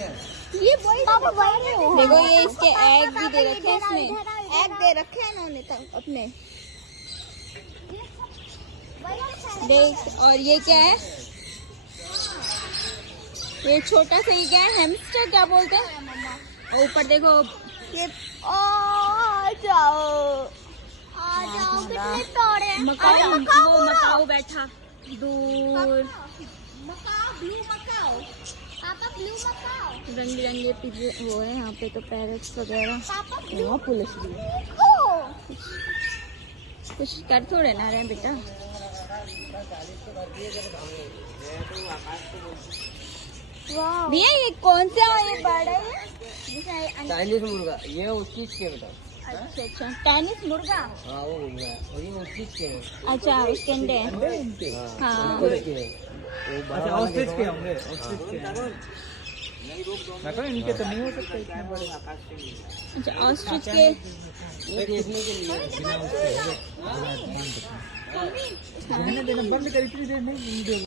ये देखो, ये इसके एग भी दे रखे हैं, इसमें एग दे रखे हैं इन्होंने तो अपने। देख, और ये क्या है? ये छोटा सा ही क्या है, हैमस्टर क्या बोलते हैं? और ऊपर देखो ये आ जाओ कितने तोड़े। मकाऊ बैठा दूर। मकाओ, ब्लू मकाओ पापा, ब्लू मकाओ। रंग बिरंगे पिजे वो है यहाँ पे तो, पैरट्स वगैरह। पापा पुलिस भी कुछ कर थोड़े ना रहे बेटा। भैया ये कौन सा ये बर्ड है? ये चाइनीज मुर्गा, ये उस चीज के बेटा। अच्छा अच्छा, चाइनीज मुर्गा। हाँ वो मुर्गा है, और ये उस चीज के है। अच्छा, उसके अंडे हैं। हाँ अच्छा, ऑस्ट्रिच के होंगे, ऑस्ट्रिच के। इनके तो नहीं हो सकते इतने बड़े। अच्छा, ऑस्ट्रिच के ये देखने के लिए देना बंद कर, इतनी देर नहीं।